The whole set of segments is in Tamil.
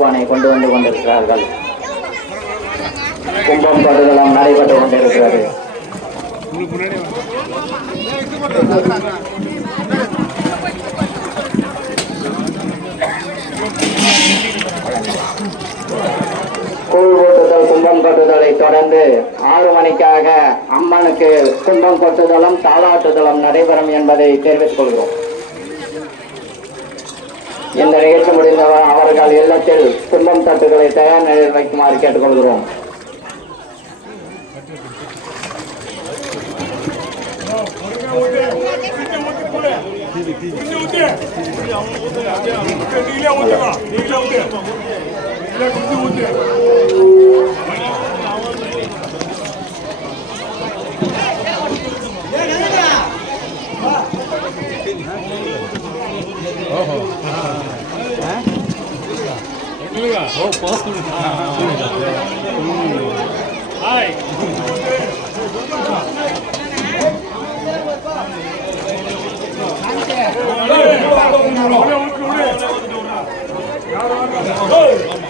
குர்பானை கொண்டு வந்து கொண்டிருக்கிறார்கள். கும்பம் தொடுதலம் நடைபெற்று கொண்டிருக்கிறது. கூழ் ஓட்டுதல் கும்பம் கொட்டுதலை தொடர்ந்து ஆறு மணிக்காக அம்மனுக்கு கும்பம் கொட்டுதலும் தாளாட்டுதலும் நடைபெறும் என்பதை தெரிவித்துக் கொள்கிறோம். இந்த நிகழ்ச்சி முடிந்தவர் அவர்கள் இல்லத்தில் துன்பம் தட்டுகளை தயார் நிலையில் வைக்குமாறு கேட்டுக்கொள்கிறோம்.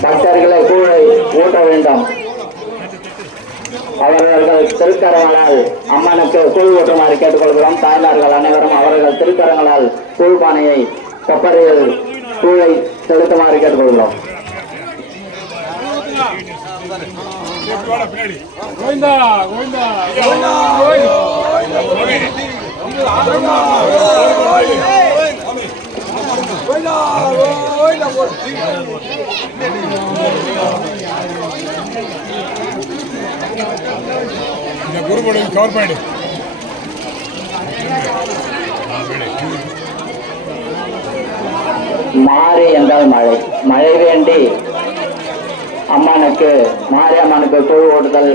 பக்தர்களை கூழை ஊட்ட வேண்டும். அவர்கள் திருக்கரங்களால் அம்மனுக்கு கூழ் ஊட்டுமாறு கேட்டுக்கொள்கிறோம். தாய்மார்கள் அனைவரும் அவர்கள் திருக்கரங்களால் கூழ் பானையை கொப்பரையில் கூழை செலுத்துமாறு கேட்டுக்கொள்கிறோம். கோவிந்தா கோவிந்தா இந்த குருபடி கவர் பண்ணி மாறு என்றால் மழை. மழை வேண்டி அம்மனுக்கு மாரியம்மனுக்கு குழு ஓட்டுதல்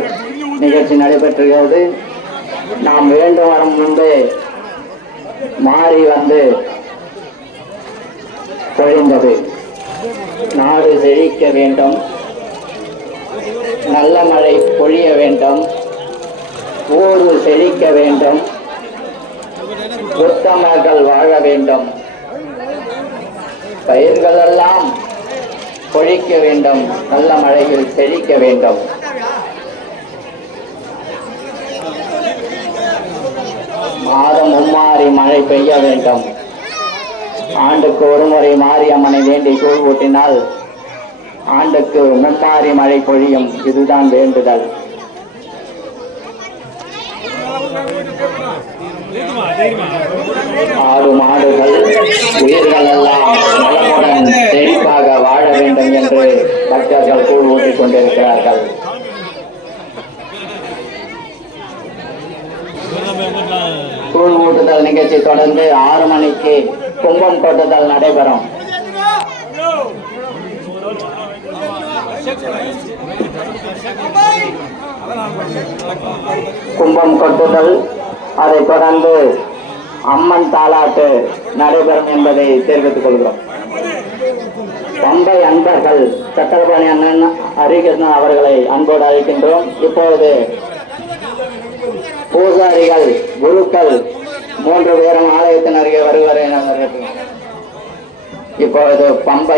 நிகழ்ச்சி நடைபெற்றுகிறது. நாம் வேண்டும் வரும் முன்பே மாறி வந்து பொழிந்தது நாடு செழிக்க வேண்டும். நல்ல மழை பொழிய வேண்டும். ஊரு செழிக்க வேண்டும். உத்தமர்கள் வாழ வேண்டும். பயிர்களெல்லாம் பொழிக்க வேண்டும். நல்ல மழையில் செழிக்க வேண்டும். மாதம் மும்மாறி மழை பெய்ய வேண்டும். ஆண்டுக்கு ஒரு முறை மாரியம்மனை வேண்டி கூழ் ஊட்டினால் ஆண்டுக்கு மும்மாறி மழை பொழியும். இதுதான் வேண்டுதல். ஆடு மாடுகள் உயிர்கள் எல்லாம் நலமுடன் செழிப்பாக பக்தர்கள் கூழ் ஊட்டிக் கொண்டிருக்கிறார்கள் கூழ் ஊட்டுதல் நிகழ்ச்சி தொடர்ந்து ஆறு மணிக்கு கும்பம் கொட்டுதல் நடைபெறும். கும்பம் கொட்டுதல் அதை தொடர்ந்து அம்மன் தாலாட்டு நடைபெறும் என்பதை தெரிவித்துக் கொள்கிறோம். பம்பை அன்பர்கள் சக்கரபாணி அண்ணன் ஹரிகிருஷ்ணன் அவர்களை அன்போடு அழைக்கின்றோம். இப்பொழுது பூசாரிகள் குருக்கள் மூன்று பேரும் ஆலயத்தின் அருகே வருவார் என இப்பொழுது பம்பை